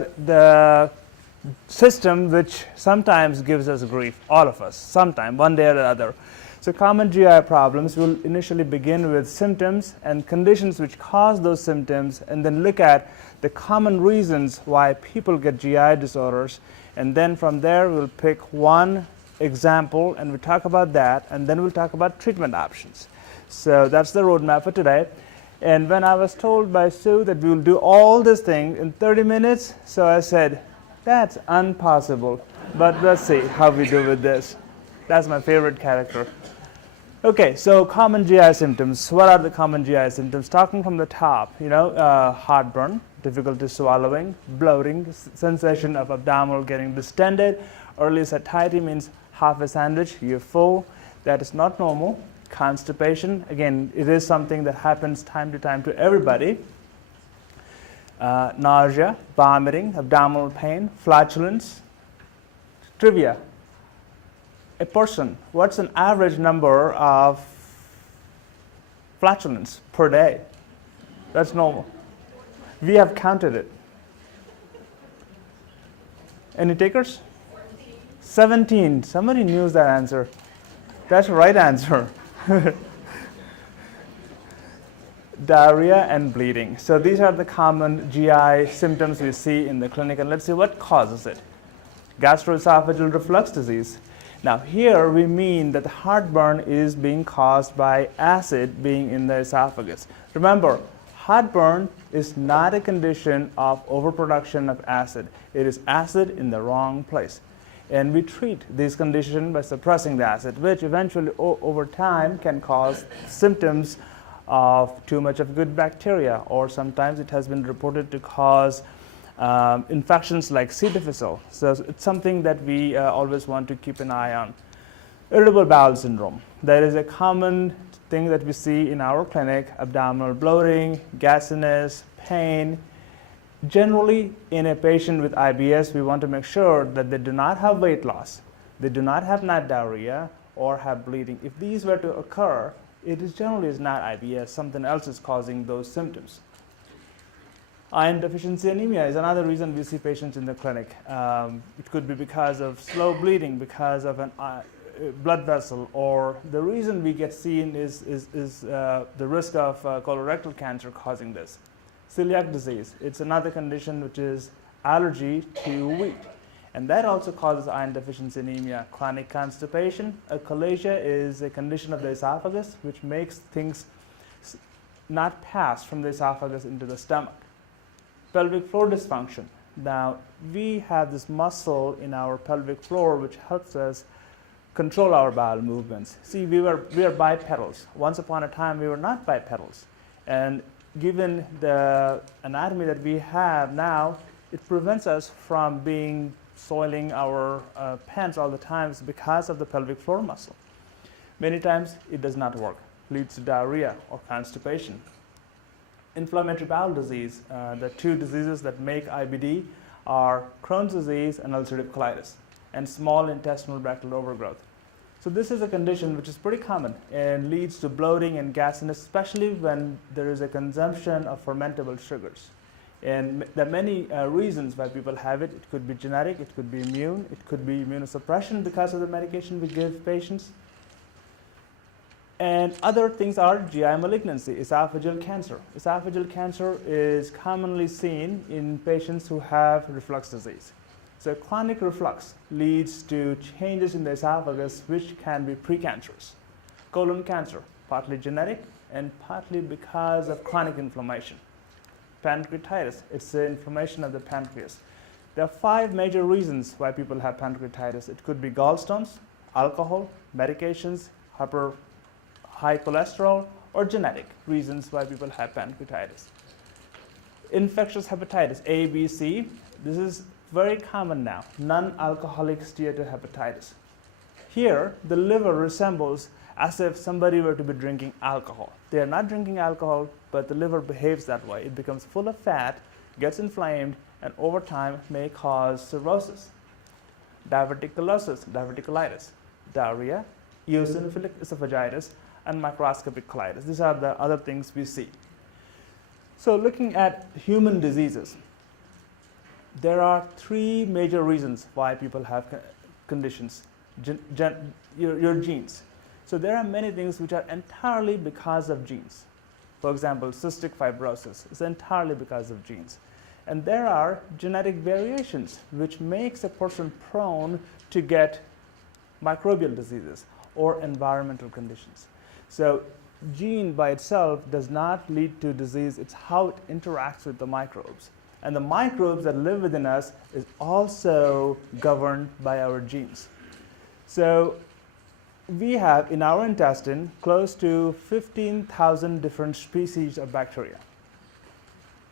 about the system which sometimes gives us grief, all of us, sometime, one day or another. So common GI problems will initially begin with symptoms and conditions which cause those symptoms, and then look at the common reasons why people get GI disorders, and then from there we'll pick one example and we'll talk about that, and then we'll talk about treatment options. So that's the roadmap for today. And when I was told by Sue that we will do all this thing in 30 minutes, so I said, that's impossible, but let's see how we do with this. That's my favorite character. Okay, so common GI symptoms. What are the common GI symptoms? Starting from the top, heartburn, difficulty swallowing, bloating, sensation of abdominal getting distended. Early satiety means half a sandwich, you're full. That is not normal. Constipation, again, it is something that happens time to time to everybody. Nausea, vomiting, abdominal pain, flatulence. Trivia. A person, what's an average number of flatulence per day? That's normal. We have counted it. Any takers? 17. Somebody knew that answer. That's the right answer. Diarrhea and bleeding. So these are the common GI symptoms we see in the clinic, and let's see what causes it. Gastroesophageal reflux disease. Now here we mean that the heartburn is being caused by acid being in the esophagus. Remember, heartburn is not a condition of overproduction of acid. It is acid in the wrong place. And we treat this condition by suppressing the acid, which eventually over time can cause symptoms of too much of good bacteria, or sometimes it has been reported to cause infections like C. difficile. So it's something that we always want to keep an eye on. Irritable bowel syndrome. That is a common thing that we see in our clinic: abdominal bloating, gasiness, pain. Generally, in a patient with IBS, we want to make sure that they do not have weight loss, they do not have night diarrhea, or have bleeding. If these were to occur, it is generally is not IBS, something else is causing those symptoms. Iron deficiency anemia is another reason we see patients in the clinic. It could be because of slow bleeding, because of an blood vessel, or the reason we get seen is the risk of colorectal cancer causing this. Celiac disease, it's another condition which is allergy to wheat, and that also causes iron deficiency anemia. Chronic constipation, achalasia is a condition of the esophagus which makes things not pass from the esophagus into the stomach. Pelvic floor dysfunction. Now, we have this muscle in our pelvic floor which helps us control our bowel movements. See, we are bipedals. Once upon a time, we were not bipedals. And given the anatomy that we have now, it prevents us from soiling our pants all the time because of the pelvic floor muscle. Many times, it does not work. Leads to diarrhea or constipation. Inflammatory bowel disease. The two diseases that make IBD are Crohn's disease and ulcerative colitis, and small intestinal bacterial overgrowth. So this is a condition which is pretty common and leads to bloating and gasiness, especially when there is a consumption of fermentable sugars. And there are many reasons why people have it. It could be genetic, it could be immune, it could be immunosuppression because of the medication we give patients. And other things are GI malignancy, esophageal cancer. Esophageal cancer is commonly seen in patients who have reflux disease. So chronic reflux leads to changes in the esophagus which can be precancerous. Colon cancer, partly genetic and partly because of chronic inflammation. Pancreatitis, it's the inflammation of the pancreas. There are 5 major reasons why people have pancreatitis. It could be gallstones, alcohol, medications, high cholesterol, or genetic reasons why people have pancreatitis. Infectious hepatitis, A, B, C. This is very common now, non-alcoholic steatohepatitis. Here, the liver resembles as if somebody were to be drinking alcohol. They are not drinking alcohol, but the liver behaves that way. It becomes full of fat, gets inflamed, and over time may cause cirrhosis. Diverticulosis, diverticulitis, diarrhea, eosinophilic esophagitis, and microscopic colitis. These are the other things we see. So looking at human diseases, there are three major reasons why people have conditions, your genes. So there are many things which are entirely because of genes. For example, cystic fibrosis is entirely because of genes. And there are genetic variations which makes a person prone to get microbial diseases or environmental conditions. So gene by itself does not lead to disease, it's how it interacts with the microbes. And the microbes that live within us is also governed by our genes. So we have in our intestine close to 15,000 different species of bacteria.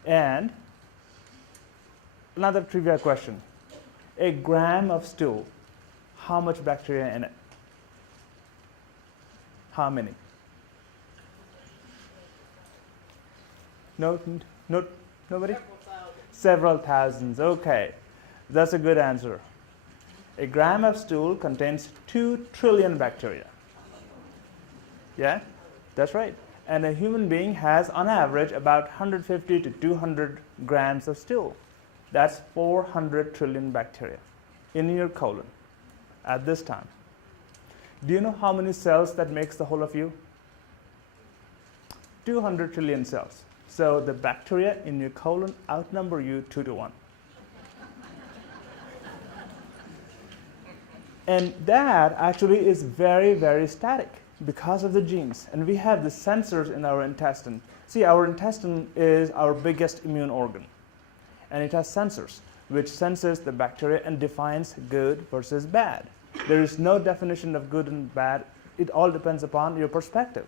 And another trivia question. A gram of stool, how much bacteria in it? How many? No, nobody? Several thousands, okay. That's a good answer. A gram of stool contains 2 trillion bacteria. Yeah, that's right. And a human being has, on average, about 150 to 200 grams of stool. That's 400 trillion bacteria in your colon at this time. Do you know how many cells that makes the whole of you? 200 trillion cells. So the bacteria in your colon outnumber you 2 to 1. And that actually is very, very static because of the genes. And we have the sensors in our intestine. See, our intestine is our biggest immune organ. And it has sensors, which senses the bacteria and defines good versus bad. There is no definition of good and bad. It all depends upon your perspective.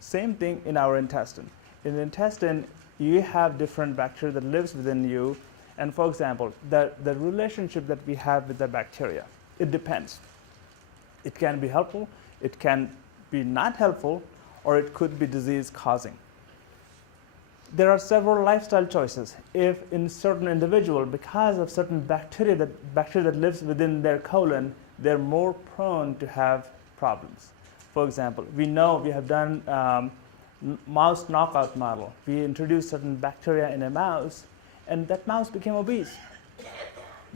Same thing in our intestine. In the intestine, you have different bacteria that lives within you. And for example, the relationship that we have with the bacteria, it depends. It can be helpful, it can be not helpful, or it could be disease causing. There are several lifestyle choices. If in certain individual, because of certain bacteria that lives within their colon, they're more prone to have problems. For example, we know we have done mouse knockout model. We introduced certain bacteria in a mouse, and that mouse became obese.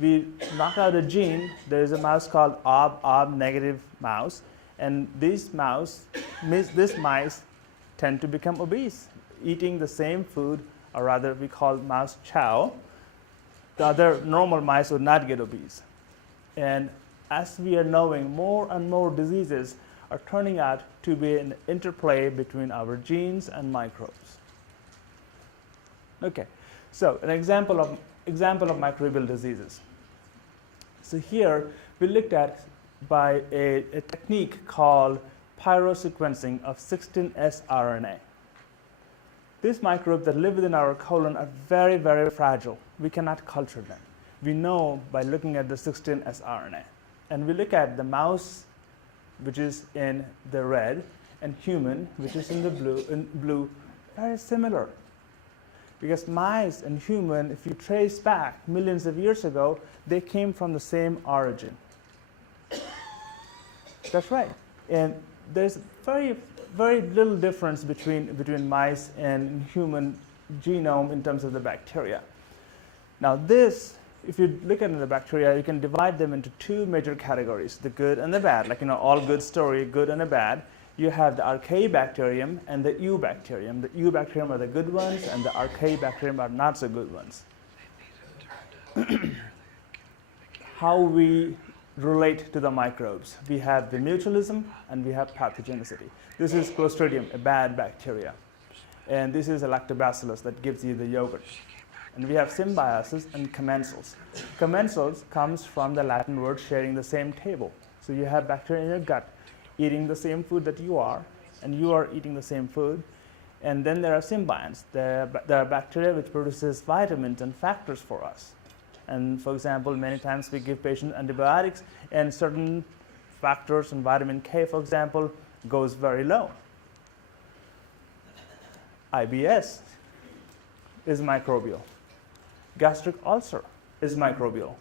We knock out a gene. There is a mouse called OB negative mouse, and this mice tend to become obese, eating the same food, or rather we call mouse chow. The other normal mice would not get obese. And as we are knowing, more and more diseases are turning out to be an interplay between our genes and microbes. Okay, so an example of microbial diseases. So here we looked at by a technique called pyrosequencing of 16S RNA. These microbes that live within our colon are very, very fragile. We cannot culture them. We know by looking at the 16S RNA. And we look at the mouse, which is in the red, and human, which is in the blue, very similar. Because mice and human, if you trace back millions of years ago, they came from the same origin. That's right. And there's very, very little difference between mice and human genome in terms of the bacteria. Now this, if you look at the bacteria, you can divide them into 2 major categories, the good and the bad. Like, all good story, good and a bad. You have the Archaeobacterium and the Eubacterium. The Eubacterium are the good ones, and the Archaeobacterium are not so good ones. How we relate to the microbes. We have the mutualism and we have pathogenicity. This is Clostridium, a bad bacteria. And this is a lactobacillus that gives you the yogurt. And we have symbiosis and commensals. Commensals comes from the Latin word sharing the same table. So you have bacteria in your gut eating the same food that you are, and you are eating the same food. And then there are symbionts. There are bacteria which produces vitamins and factors for us. And for example, many times we give patients antibiotics, and certain factors and vitamin K, for example, goes very low. IBS is microbial. Gastric ulcer is microbial.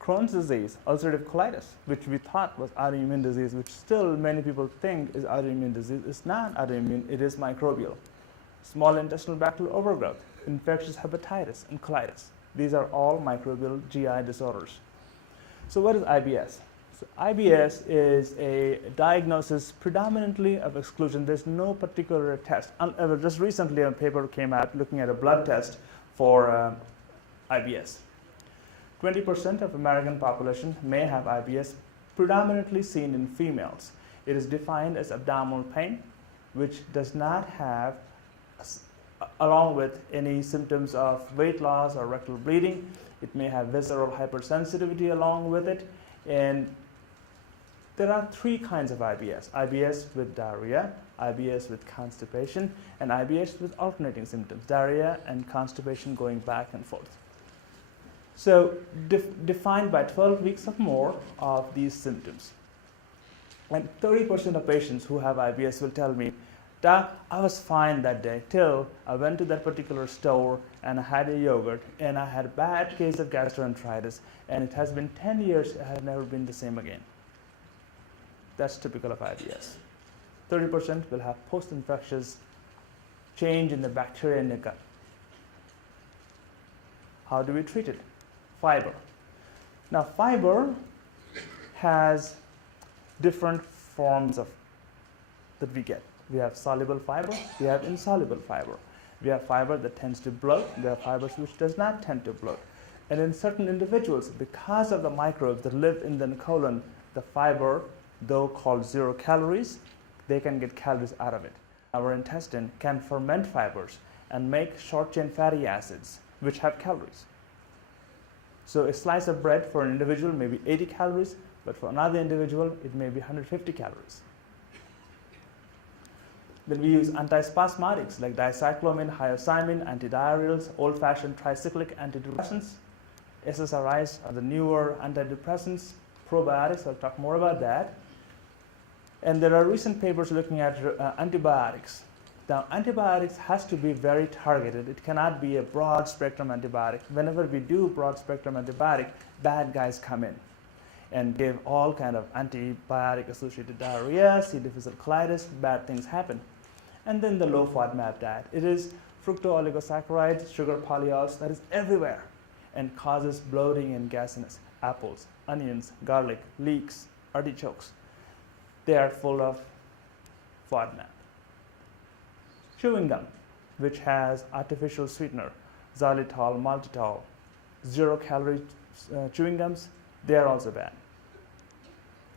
Crohn's disease, ulcerative colitis, which we thought was autoimmune disease, which still many people think is autoimmune disease, is not autoimmune, it is microbial. Small intestinal bacterial overgrowth, infectious hepatitis, and colitis. These are all microbial GI disorders. So what is IBS? So IBS is a diagnosis predominantly of exclusion. There's no particular test. Just recently a paper came out looking at a blood test for IBS. 20% of American population may have IBS, predominantly seen in females. It is defined as abdominal pain, which does not have, along with any symptoms of weight loss or rectal bleeding. It may have visceral hypersensitivity along with it. And there are three kinds of IBS. IBS with diarrhea, IBS with constipation, and IBS with alternating symptoms, diarrhea and constipation going back and forth. So defined by 12 weeks or more of these symptoms. And 30% of patients who have IBS will tell me, Doc, I was fine that day till I went to that particular store and I had a yogurt and I had a bad case of gastroenteritis and it has been 10 years, I have never been the same again. That's typical of IBS. 30% will have post-infectious change in the bacteria in the gut. How do we treat it? Fiber. Now fiber has different forms of that we get. We have soluble fiber, we have insoluble fiber. We have fiber that tends to bloat, we have fibers which does not tend to bloat. And in certain individuals, because of the microbes that live in the colon, the fiber, though called 0 calories, they can get calories out of it. Our intestine can ferment fibers and make short-chain fatty acids, which have calories. So a slice of bread for an individual may be 80 calories, but for another individual, it may be 150 calories. Then we use antispasmodics like dicyclomine, hyoscyamin, antidiarrheals, old-fashioned tricyclic antidepressants. SSRIs are the newer antidepressants. Probiotics, I'll talk more about that. And there are recent papers looking at antibiotics. Now, antibiotics has to be very targeted. It cannot be a broad spectrum antibiotic. Whenever we do broad spectrum antibiotic, bad guys come in and give all kind of antibiotic associated diarrhea, C. difficile colitis, bad things happen. And then the low FODMAP diet. It is fructooligosaccharides, sugar polyols that is everywhere and causes bloating and gasiness. Apples, onions, garlic, leeks, artichokes, they are full of FODMAP. Chewing gum, which has artificial sweetener, xylitol, maltitol, 0 calorie chewing gums, they are also bad.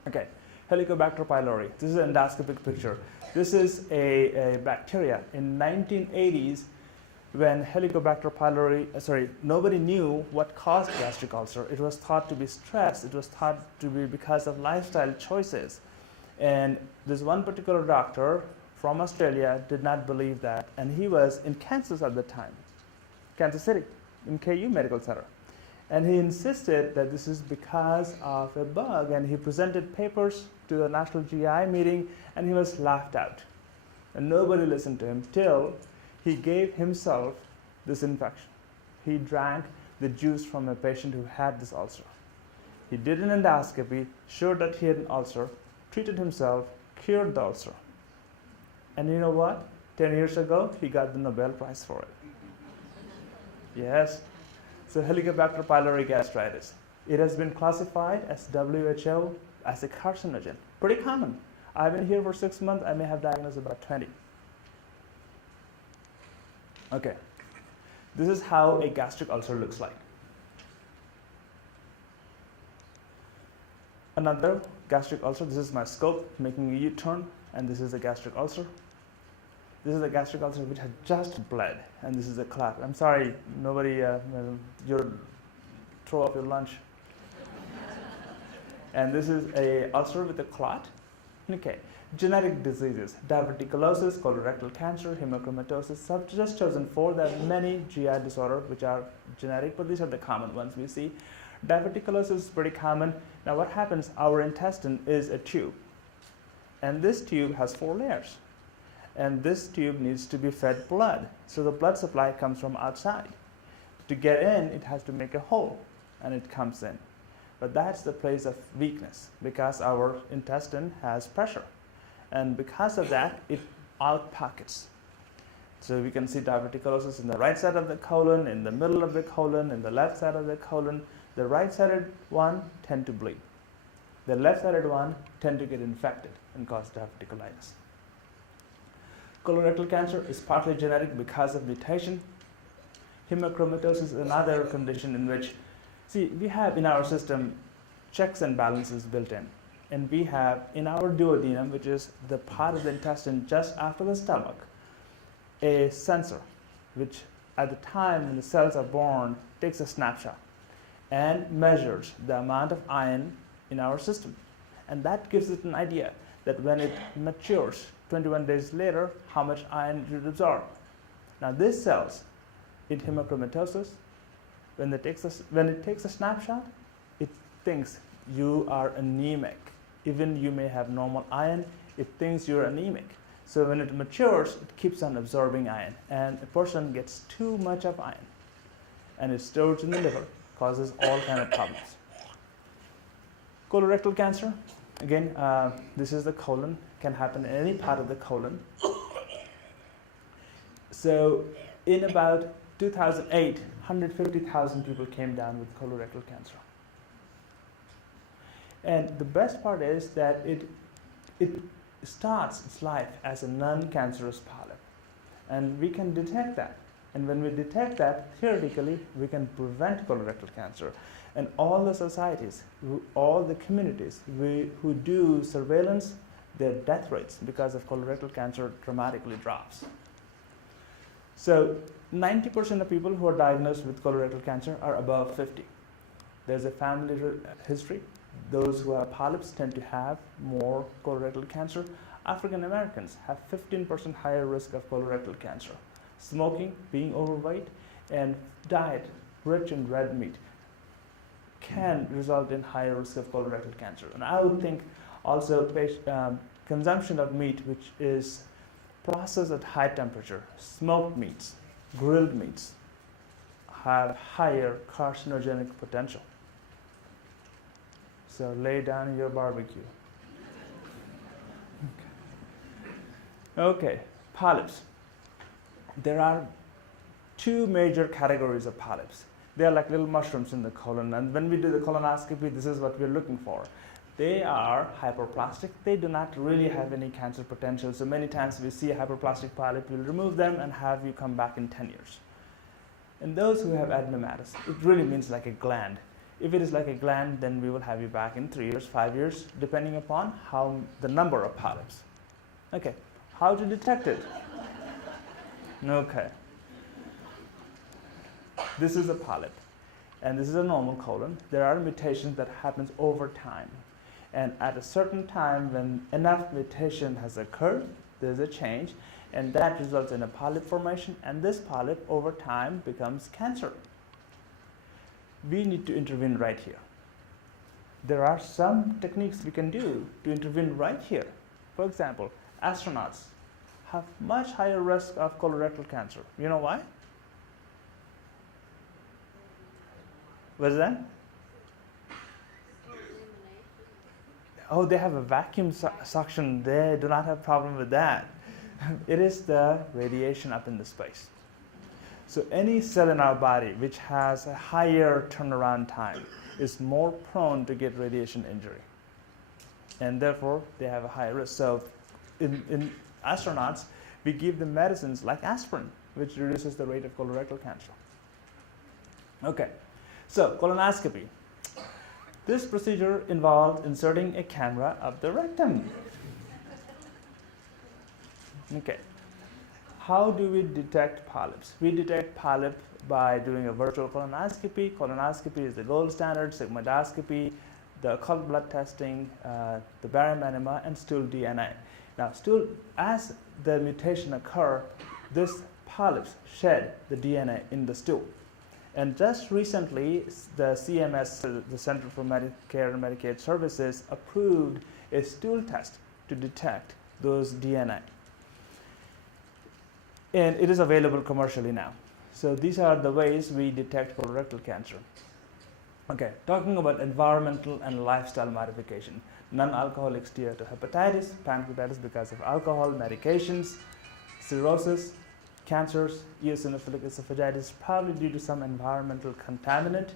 Okay, Helicobacter pylori. This is an endoscopic picture. This is a bacteria. In 1980s, when Helicobacter pylori, nobody knew what caused gastric ulcer. It was thought to be stress. It was thought to be because of lifestyle choices. And this one particular doctor from Australia did not believe that. And he was in Kansas at the time, Kansas City, in KU Medical Center. And he insisted that this is because of a bug, and he presented papers to the National GI meeting, and he was laughed out. And nobody listened to him till he gave himself this infection. He drank the juice from a patient who had this ulcer. He did an endoscopy, showed that he had an ulcer, treated himself, cured the ulcer. And you know what? 10 years ago, he got the Nobel Prize for it. Yes. So Helicobacter pylori gastritis. It has been classified as WHO as a carcinogen. Pretty common. I've been here for 6 months. I may have diagnosed about 20. Okay. This is how a gastric ulcer looks like. Another gastric ulcer. This is my scope making a U-turn, and this is a gastric ulcer. This is a gastric ulcer which had just bled, and this is a clot. I'm sorry, nobody, throw up your lunch. And this is a ulcer with a clot. Okay, genetic diseases, diverticulosis, colorectal cancer, hemochromatosis. I've just chosen 4. There are many GI disorders which are genetic, but these are the common ones we see. Diverticulosis is pretty common. Now what happens, our intestine is a tube, and this tube has 4 layers. And this tube needs to be fed blood. So the blood supply comes from outside. To get in, it has to make a hole, and it comes in. But that's the place of weakness, because our intestine has pressure. And because of that, it out pockets. So we can see diverticulosis in the right side of the colon, in the middle of the colon, in the left side of the colon. The right-sided one tend to bleed. The left-sided one tend to get infected and cause diverticulitis. Colorectal cancer is partly genetic because of mutation. Hemochromatosis is another condition in which, see, we have in our system checks and balances built in. And we have in our duodenum, which is the part of the intestine just after the stomach, a sensor, which at the time when the cells are born, takes a snapshot and measures the amount of iron in our system. And that gives it an idea that when it matures 21 days later, how much iron it will absorb. Now these cells in hemochromatosis, when it takes a snapshot, it thinks you are anemic. Even you may have normal iron, it thinks you're anemic. So when it matures, it keeps on absorbing iron, and a person gets too much of iron, and it stores in the liver, causes all kind of problems. Colorectal cancer, again, this is the colon, can happen in any part of the colon. So in about 2008, 150,000 people came down with colorectal cancer. And the best part is that it starts its life as a non-cancerous polyp. And we can detect that. And when we detect that, theoretically, we can prevent colorectal cancer. And all the societies, all the communities who do surveillance, their death rates because of colorectal cancer dramatically drops. So 90% of people who are diagnosed with colorectal cancer are above 50. There's a family history. Those who have polyps tend to have more colorectal cancer. African Americans have 15% higher risk of colorectal cancer. Smoking, being overweight, and diet rich in red meat can result in higher risk of colorectal cancer. And I would think also consumption of meat, which is processed at high temperature, smoked meats, grilled meats, have higher carcinogenic potential. So lay down your barbecue. Okay, polyps. There are two major categories of polyps. They are like little mushrooms in the colon, and when we do the colonoscopy, this is what we're looking for. They are hyperplastic. They do not really have any cancer potential. So many times we see a hyperplastic polyp, we'll remove them and have you come back in 10 years. And those who have adenomatous, it really means like a gland. If it is like a gland, then we will have you back in 3 years, 5 years, depending upon the number of polyps. Okay, how to detect it? Okay. This is a polyp, and this is a normal colon. There are mutations that happens over time. And at a certain time, when enough mutation has occurred, there's a change, and that results in a polyp formation, and this polyp over time becomes cancer. We need to intervene right here. There are some techniques we can do to intervene right here. For example, astronauts have much higher risk of colorectal cancer. You know why? What's that? Oh, they have a vacuum suction. They do not have a problem with that. It is the radiation up in the space. So any cell in our body which has a higher turnaround time is more prone to get radiation injury. And therefore, they have a higher risk. So in astronauts, we give them medicines like aspirin, which reduces the rate of colorectal cancer. Okay, so colonoscopy. This procedure involved inserting a camera up the rectum. Okay. How do we detect polyps? We detect polyp by doing a virtual colonoscopy. Colonoscopy is the gold standard, sigmoidoscopy, the occult blood testing, the barium enema, and stool DNA. Now, as the mutation occurs, this polyps shed the DNA in the stool. And just recently, the CMS, the Center for Medicare and Medicaid Services, approved a stool test to detect those DNA. And it is available commercially now. So these are the ways we detect colorectal cancer. Okay, talking about environmental and lifestyle modification. Non-alcoholic steatohepatitis, pancreatitis because of alcohol, medications, cirrhosis, Cancers, eosinophilic esophagitis, probably due to some environmental contaminant,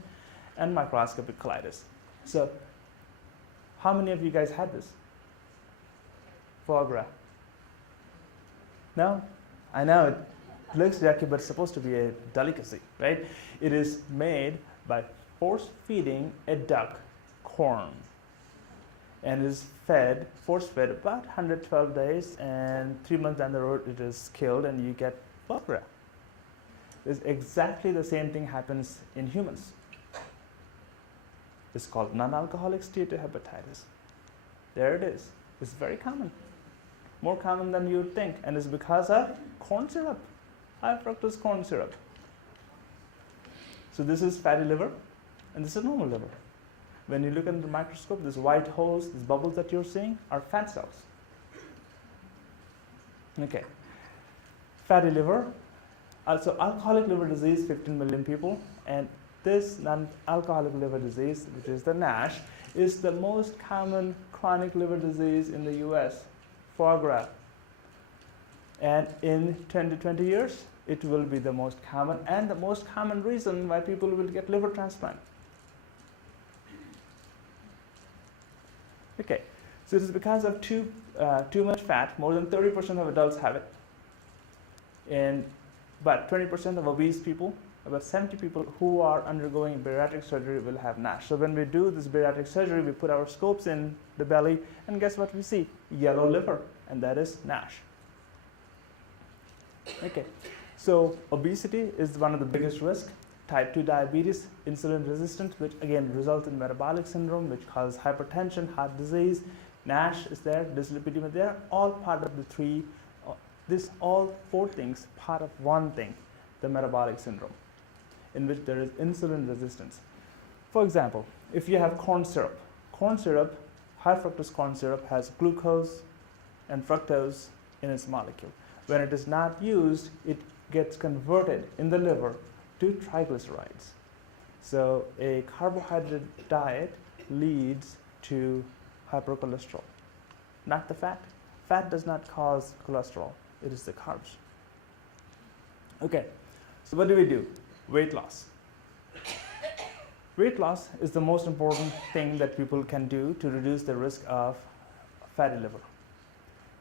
and microscopic colitis. So, how many of you guys had this? Foie gras. No? I know it looks yucky, but it's supposed to be a delicacy, right? It is made by force feeding a duck corn and is fed, force fed about 112 days, and 3 months down the road it is killed and you get foie gras. It's exactly the same thing happens in humans. It's called non-alcoholic steatohepatitis. There it is. It's very common. More common than you would think, and it's because of corn syrup, high fructose corn syrup. So this is fatty liver, and this is normal liver. When you look under the microscope, these white holes, these bubbles that you're seeing are fat cells. Okay. Fatty liver, also alcoholic liver disease, 15 million people, and this non-alcoholic liver disease, which is the NASH, is the most common chronic liver disease in the US, foie gras. And in 10 to 20 years, it will be the most common and the most common reason why people will get liver transplant. Okay, so it is because of too much fat. More than 30% of adults have it, and about 20% of obese people, about 70 people who are undergoing bariatric surgery will have NASH. So when we do this bariatric surgery, we put our scopes in the belly, and guess what we see? Yellow liver, and that is NASH. Okay, so obesity is one of the biggest risks. Type 2 diabetes, insulin resistance, which again results in metabolic syndrome, which causes hypertension, heart disease. NASH is there, dyslipidemia. They are all part of the three. All four things part of one thing, the metabolic syndrome, in which there is insulin resistance. For example, if you have corn syrup, high fructose corn syrup has glucose and fructose in its molecule. When it is not used, it gets converted in the liver to triglycerides. So a carbohydrate diet leads to hypercholesterol, not the fat. Fat does not cause cholesterol, it is the carbs. Okay, so what do? Weight loss. Weight loss is the most important thing that people can do to reduce the risk of fatty liver.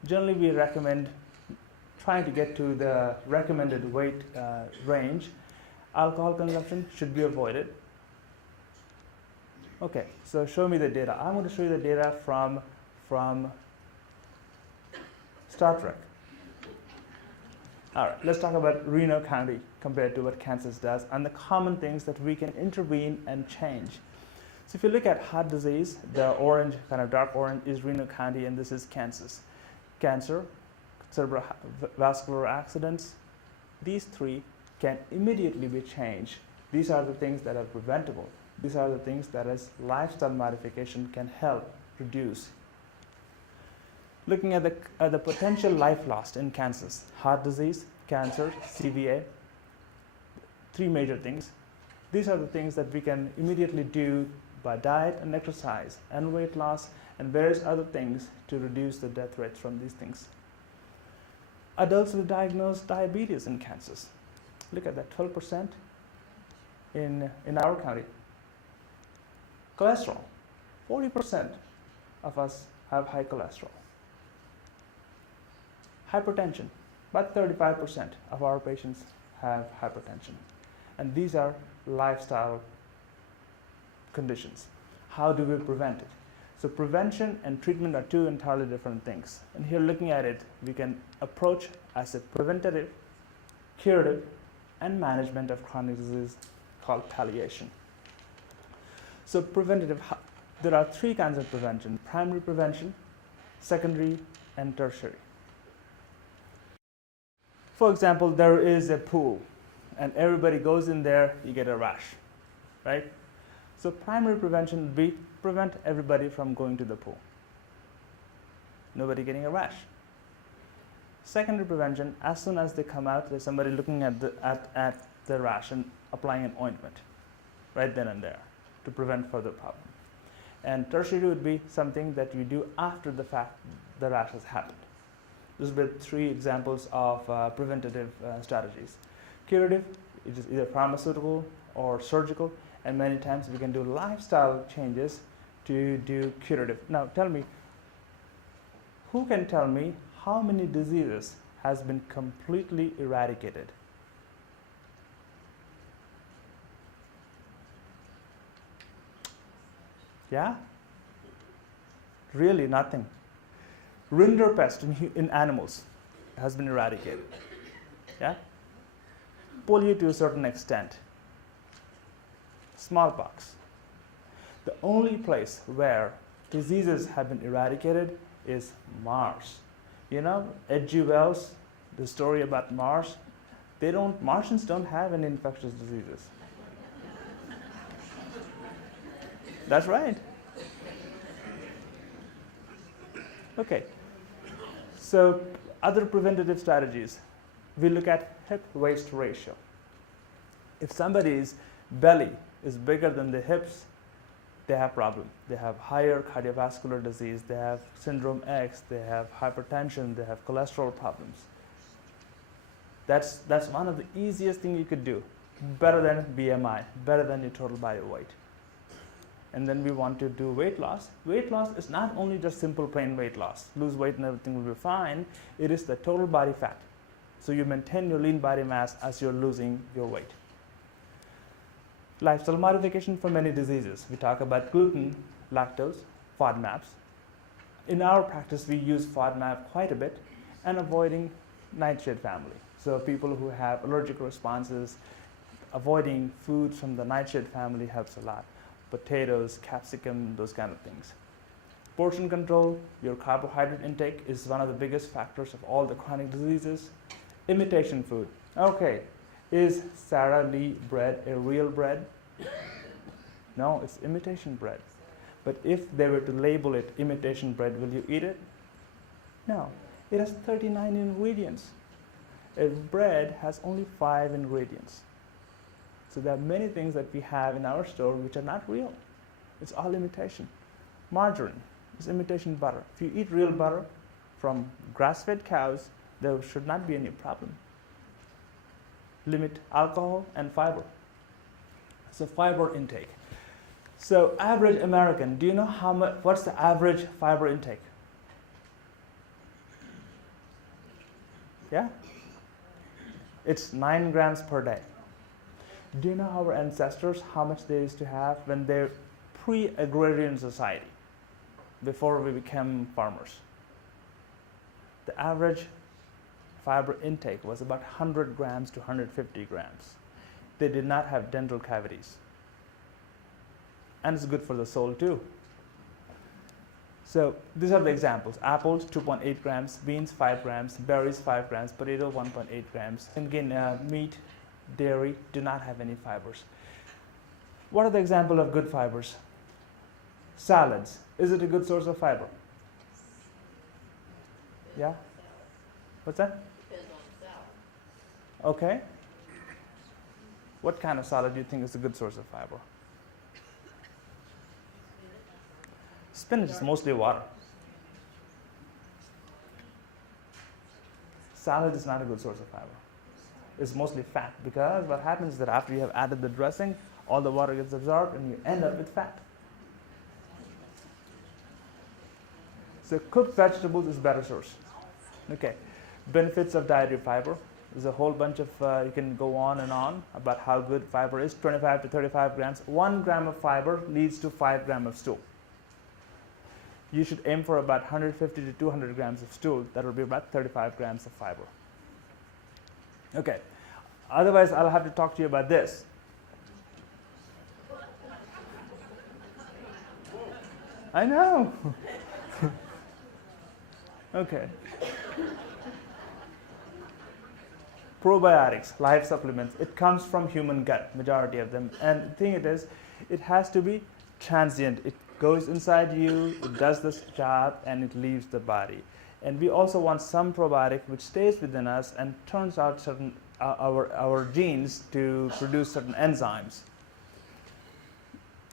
Generally, we recommend trying to get to the recommended weight range. Alcohol consumption should be avoided. Okay, so show me the data. I'm going to show you the data from Star Trek. All right, let's talk about Reno County compared to what Kansas does and the common things that we can intervene and change. So if you look at heart disease, the orange, kind of dark orange, is Reno County, and this is Kansas. Cancer, cerebrovascular accidents, these three can immediately be changed. These are the things that are preventable. These are the things that as lifestyle modification can help reduce. Looking at the potential life lost in Kansas, heart disease, cancer, CVA, three major things. These are the things that we can immediately do by diet and exercise and weight loss and various other things to reduce the death rates from these things. Adults with diagnosed diabetes in Kansas. Look at that, 12% in our county. Cholesterol, 40% of us have high cholesterol. Hypertension, about 35% of our patients have hypertension. And these are lifestyle conditions. How do we prevent it? So prevention and treatment are two entirely different things. And here looking at it, we can approach as a preventative, curative, and management of chronic disease called palliation. So preventative, there are three kinds of prevention: primary prevention, secondary, and tertiary. For example, there is a pool and everybody goes in there, you get a rash, right? So primary prevention would be prevent everybody from going to the pool. Nobody getting a rash. Secondary prevention, as soon as they come out, there's somebody looking at the rash and applying an ointment right then and there to prevent further problem. And tertiary would be something that you do after the fact the rash has happened. These were 3 examples of preventative strategies. Curative, it is either pharmaceutical or surgical, and many times we can do lifestyle changes to do curative. Now tell me, who can tell me how many diseases has been completely eradicated? Yeah? Really nothing. Rinderpest in animals has been eradicated. Yeah? Polio to a certain extent. Smallpox. The only place where diseases have been eradicated is Mars. You know, H.G. Wells, the story about Mars, Martians don't have any infectious diseases. That's right. Okay. So other preventative strategies, we look at hip-waist ratio. If somebody's belly is bigger than the hips, they have problem. They have higher cardiovascular disease, they have syndrome X, they have hypertension, they have cholesterol problems. That's one of the easiest thing you could do. Better than BMI, better than your total body weight. And then we want to do weight loss. Weight loss is not only just simple plain weight loss. Lose weight and everything will be fine. It is the total body fat. So you maintain your lean body mass as you're losing your weight. Lifestyle modification for many diseases. We talk about gluten, lactose, FODMAPs. In our practice, we use FODMAP quite a bit, and avoiding nightshade family. So people who have allergic responses, avoiding foods from the nightshade family helps a lot. Potatoes, capsicum, those kind of things. Portion control, your carbohydrate intake is one of the biggest factors of all the chronic diseases. Imitation food. Okay, is Sara Lee bread a real bread? No, it's imitation bread. But if they were to label it imitation bread, will you eat it? No, it has 39 ingredients. A bread has only 5 ingredients. So there are many things that we have in our store which are not real. It's all imitation. Margarine is imitation butter. If you eat real butter from grass-fed cows, there should not be any problem. Limit alcohol and fiber. So fiber intake. So average American, do you know what's the average fiber intake? Yeah? It's 9 grams per day. Do you know our ancestors, how much they used to have when they're pre-agrarian society, before we became farmers? The average fiber intake was about 100 grams to 150 grams. They did not have dental cavities. And it's good for the soul too. So these are the examples. Apples, 2.8 grams, beans, 5 grams, berries, 5 grams, potato, 1.8 grams. And again, meat, dairy do not have any fibers. What are the examples of good fibers? Salads. Is it a good source of fiber? Yeah? What's that? Depends on the salad. Okay. What kind of salad do you think is a good source of fiber? Spinach is mostly water. Salad is not a good source of fiber. It's mostly fat, because what happens is that after you have added the dressing, all the water gets absorbed and you end up with fat. So cooked vegetables is a better source. Okay. Benefits of dietary fiber. There's a whole bunch of, you can go on and on about how good fiber is. 25 to 35 grams. 1 gram of fiber leads to 5 grams of stool. You should aim for about 150 to 200 grams of stool. That will be about 35 grams of fiber. Okay. Otherwise, I'll have to talk to you about this. I know. Okay. Probiotics, life supplements. It comes from human gut, majority of them. And the thing it has to be transient. It goes inside you, it does this job, and it leaves the body. And we also want some probiotic which stays within us and turns out certain our genes to produce certain enzymes.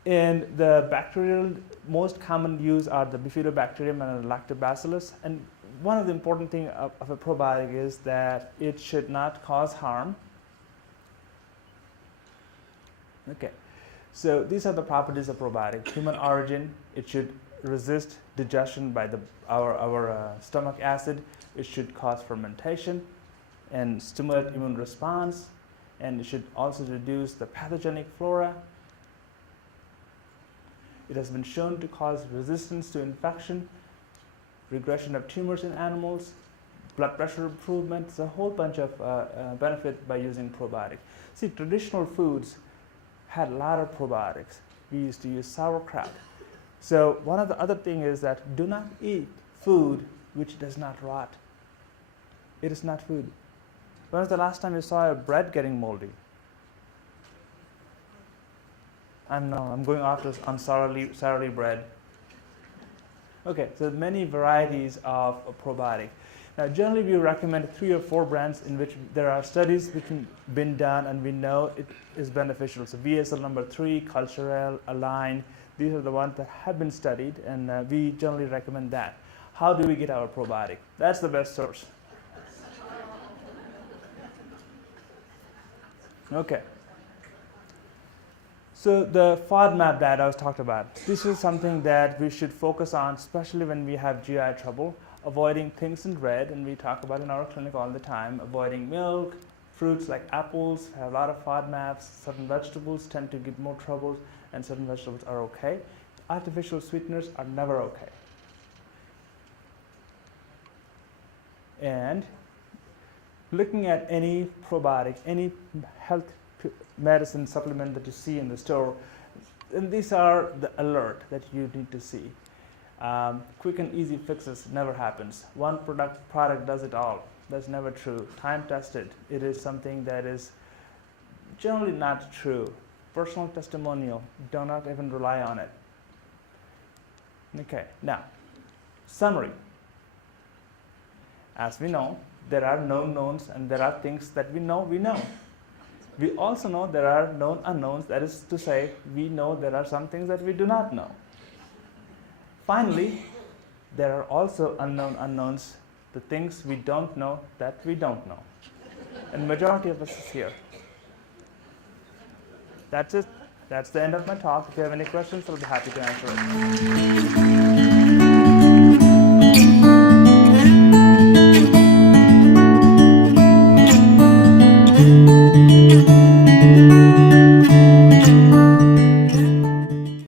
In the bacterial, most common use are the bifidobacterium and the lactobacillus. And one of the important things of a probiotic is that it should not cause harm. Okay, so these are the properties of probiotic. Human origin, it should resist digestion by our stomach acid. It should cause fermentation and stimulate immune response, and it should also reduce the pathogenic flora. It has been shown to cause resistance to infection, regression of tumors in animals, blood pressure improvement. There's a whole bunch of benefit by using probiotics. See, traditional foods had a lot of probiotics. We used to use sauerkraut. So one of the other things is that do not eat food which does not rot. It is not food. When was the last time you saw a bread getting moldy? I'm going after on sourly bread. Okay, so many varieties of probiotic. Now, generally we recommend 3 or 4 brands in which there are studies which have been done and we know it is beneficial. So VSL number 3, Culturel, Align, these are the ones that have been studied, and we generally recommend that. How do we get our probiotic? That's the best source. Okay. So the FODMAP diet I was talked about, this is something that we should focus on, especially when we have GI trouble, avoiding things in red, and we talk about in our clinic all the time, avoiding milk, fruits like apples have a lot of FODMAPs, certain vegetables tend to give more troubles, and certain vegetables are okay. Artificial sweeteners are never okay. And looking at any probiotic, any health medicine supplement that you see in the store, and these are the alert that you need to see. Quick and easy fixes never happens. One product does it all. That's never true. Time tested. It is something that is generally not true. Personal testimonial. Do not even rely on it. Okay, now, summary. As we know, there are known knowns and there are things that we know. We also know there are known unknowns, that is to say, we know there are some things that we do not know. Finally, there are also unknown unknowns, the things we don't know that we don't know. And majority of us is here. That's it. That's the end of my talk. If you have any questions, I'll be happy to answer it.